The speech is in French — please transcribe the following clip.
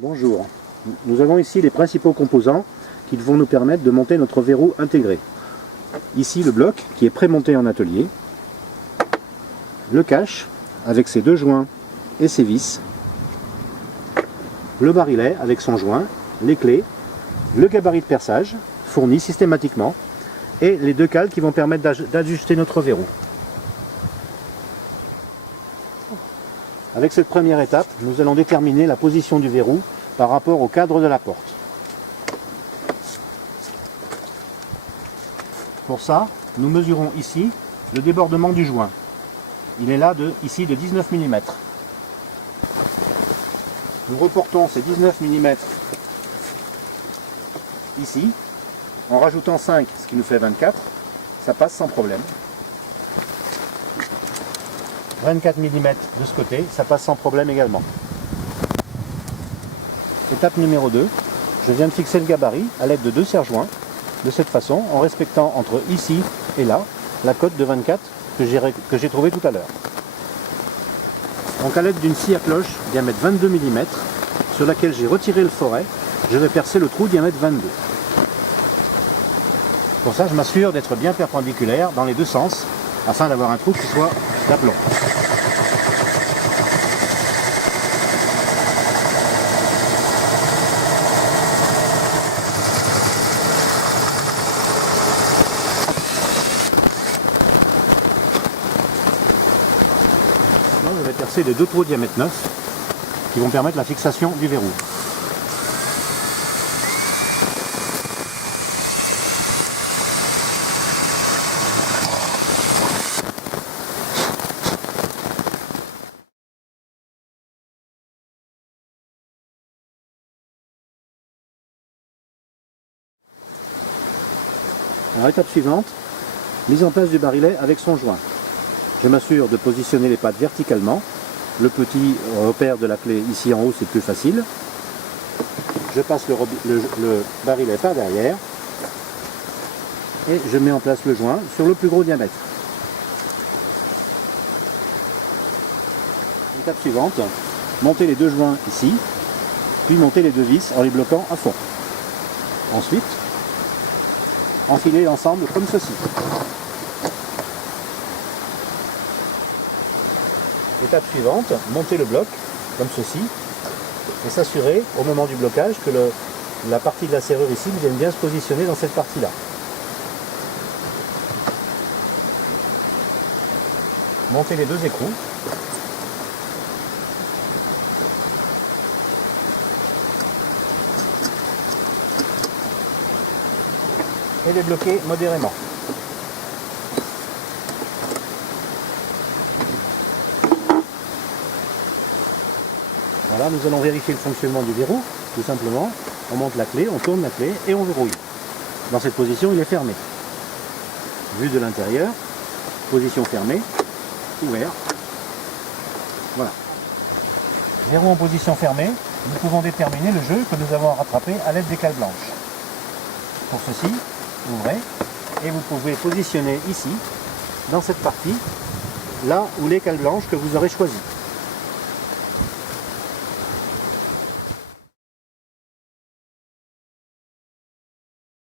Bonjour, nous avons ici les principaux composants qui vont nous permettre de monter notre verrou intégré. Ici le bloc qui est pré-monté en atelier, le cache avec ses deux joints et ses vis, le barillet avec son joint, les clés, le gabarit de perçage fourni systématiquement et les deux cales qui vont permettre d'ajuster notre verrou. Avec cette première étape, nous allons déterminer la position du verrou par rapport au cadre de la porte. Pour ça, nous mesurons ici le débordement du joint. Il est là ici de 19 mm. Nous reportons ces 19 mm ici, en rajoutant 5, ce qui nous fait 24, ça passe sans problème. 24 mm de ce côté, ça passe sans problème également. Étape numéro 2, je viens de fixer le gabarit à l'aide de deux serre-joints, de cette façon, en respectant entre ici et là, la cote de 24 que j'ai trouvée tout à l'heure. Donc à l'aide d'une scie à cloche diamètre 22 mm, sur laquelle j'ai retiré le foret, je vais percer le trou diamètre 22. Pour ça, je m'assure d'être bien perpendiculaire dans les deux sens, afin d'avoir un trou qui soit d'aplomb. Maintenant, je vais percer les deux trous diamètre 9 qui vont permettre la fixation du verrou. Alors, étape suivante, mise en place du barillet avec son joint. Je m'assure de positionner les pattes verticalement. Le petit repère de la clé ici en haut, c'est plus facile. Je passe le barillet par derrière et je mets en place le joint sur le plus gros diamètre. Étape suivante, monter les deux joints ici, puis monter les deux vis en les bloquant à fond. Ensuite, enfiler l'ensemble comme ceci. Étape suivante, monter le bloc comme ceci et s'assurer au moment du blocage que la partie de la serrure ici vienne bien se positionner dans cette partie-là. Monter les deux écrous. Et les bloquer modérément. Voilà, nous allons vérifier le fonctionnement du verrou, tout simplement. On monte la clé, on tourne la clé et on verrouille. Dans cette position, il est fermé. Vue de l'intérieur, position fermée, ouvert. Voilà. Verrou en position fermée, nous pouvons déterminer le jeu que nous avons rattrapé à l'aide des cales blanches. Pour ceci, ouvrez et vous pouvez positionner ici, dans cette partie, là où les cales blanches que vous aurez choisies.